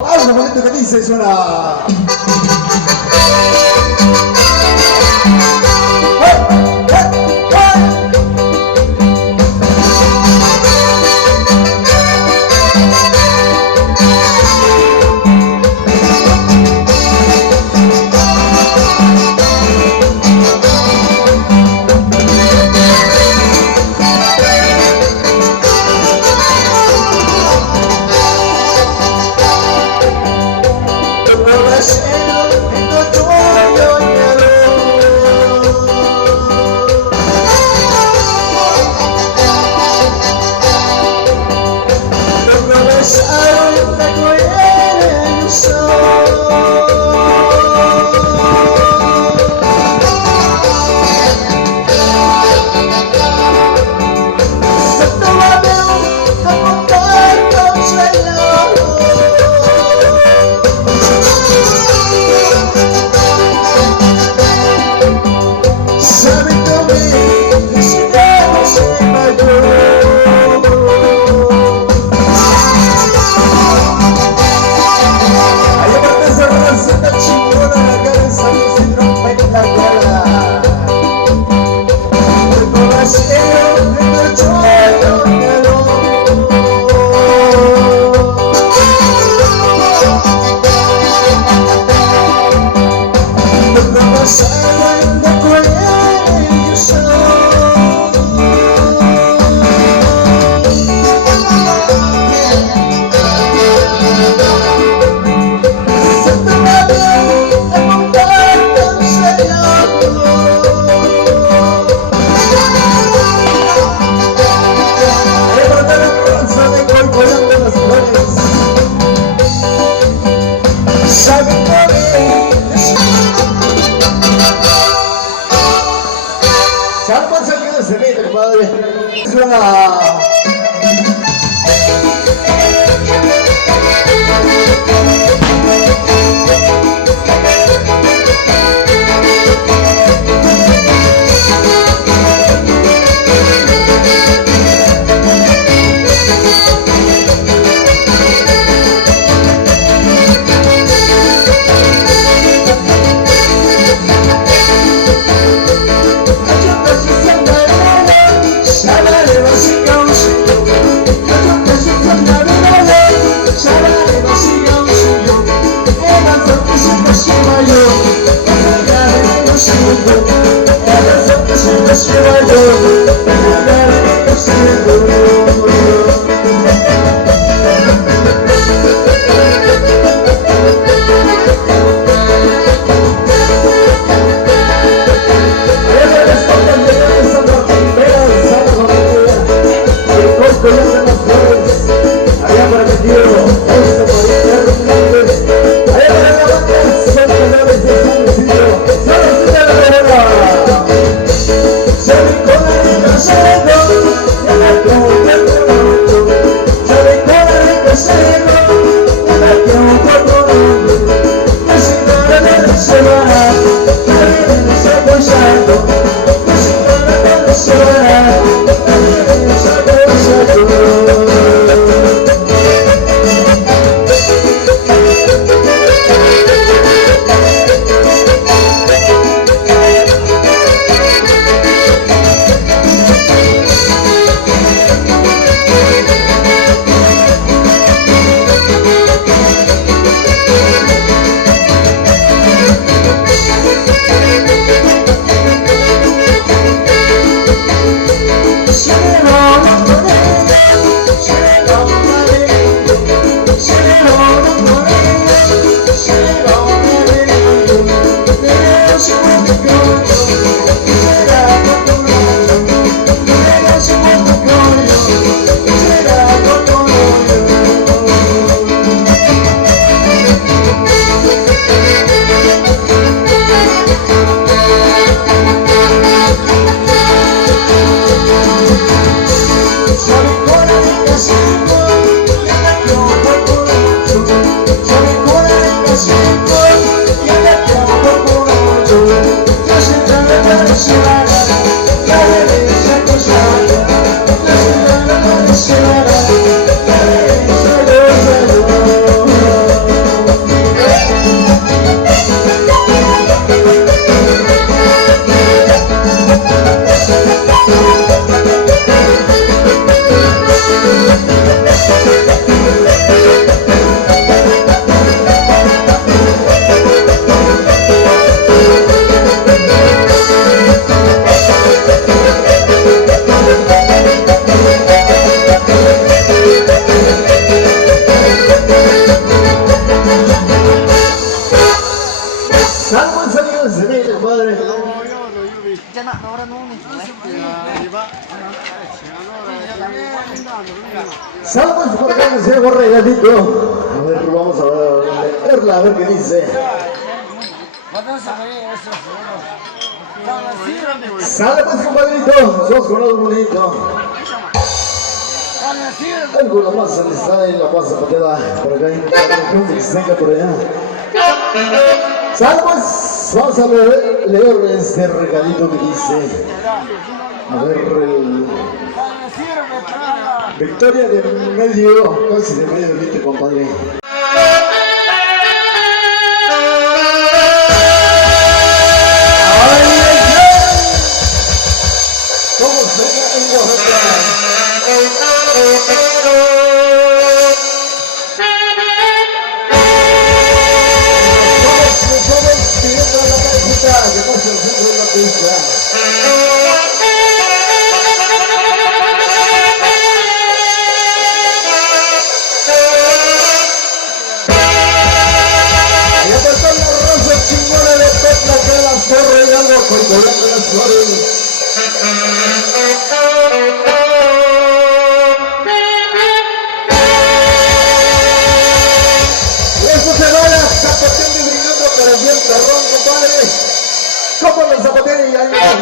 Habla con esto que dice, suena. Salvos por acá, me llevo regalito. A ver, vamos a leerla, a ver qué dice. Sale pues, compadrito, sos con los bonitos. Algo más alistada en la paz zapateada. Por acá hay un que se tenga por allá. Sale pues, vamos a leer este regalito que dice. A ver, Victoria de medio, casi de medio litro, compadre. ¿Cómo suena en Oaxaca? Nosotros pidiendo a la parejita que pase al centro de la pista. Y aparte la raza chingona de Petla que las corre y algo con colando las flores. Zapateando y brillando, pero bien perrón, compadre. Como los zapateros y ahí en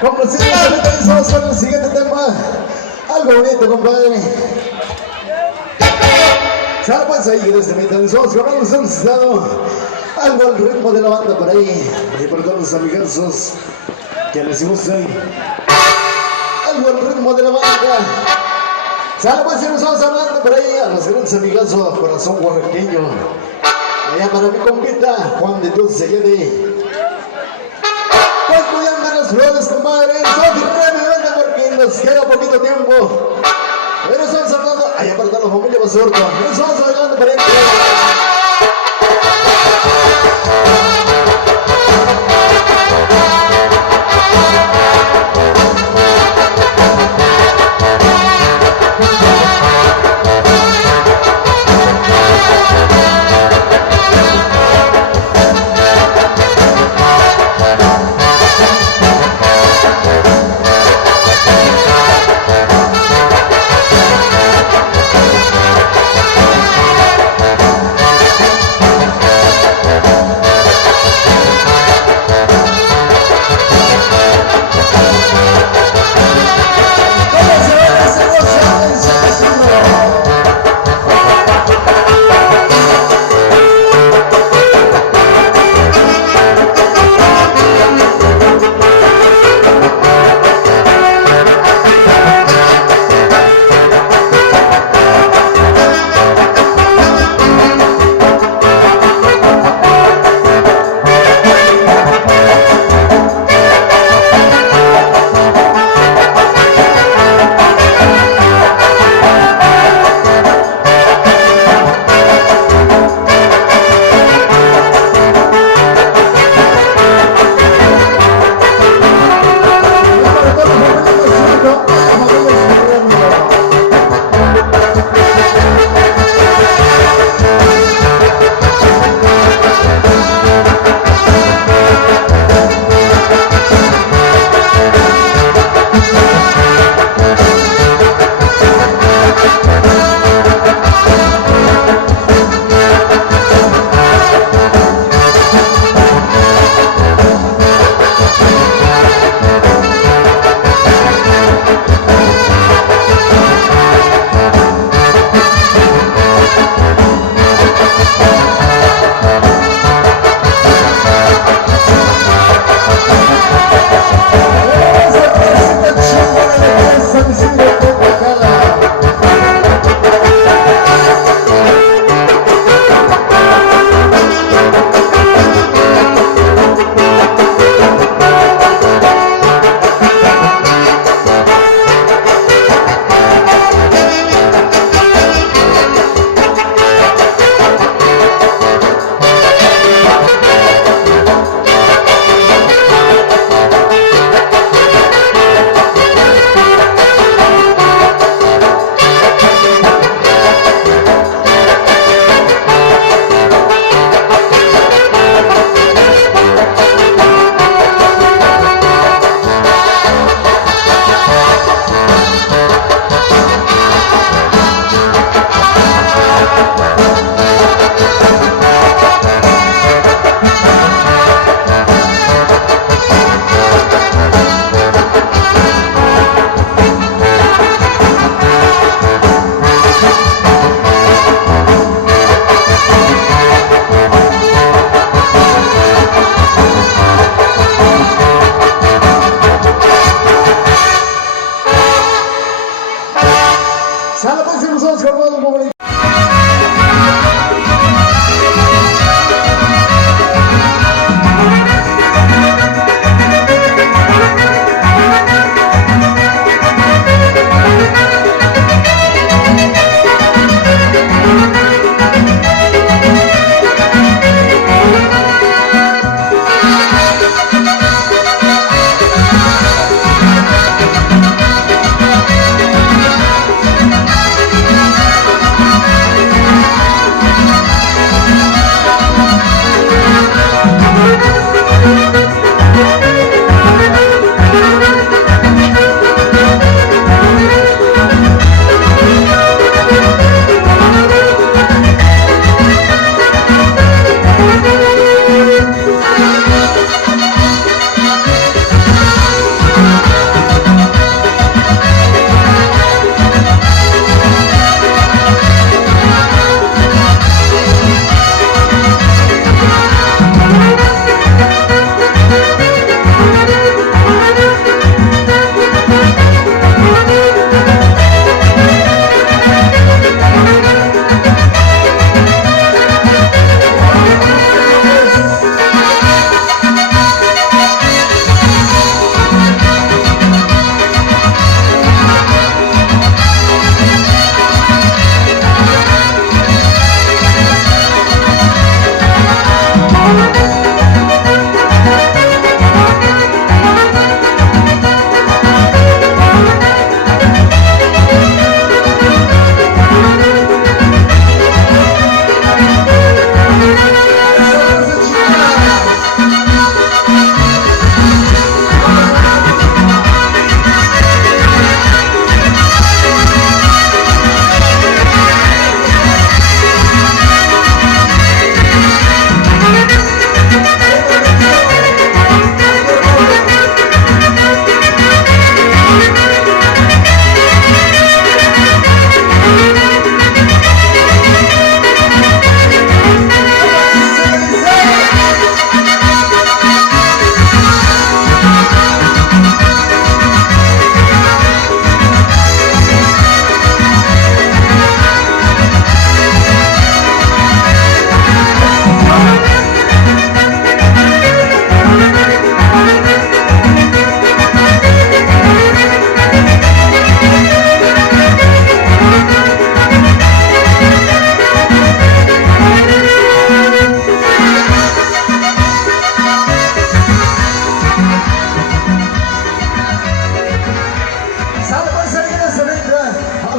Complacidos, con el siguiente tema. Algo bonito, compadre. Sale pues ahí que desde mi tensos, con un solicitado. Algo al ritmo de la banda por ahí. Y por todos los amigazos que les gusta. Algo al ritmo de la banda. Sale pues y nos vamos hablando por ahí a los grandes amigazos, corazón oaxaqueño. Allá para mi compita, Juan de Dulce Yede. Pues cuidando las flores, compadre. Son rápidamente porque nos queda poquito tiempo. Pero estamos hablando, allá para toda la familia Basurto. Nos vamos adelante para entrar.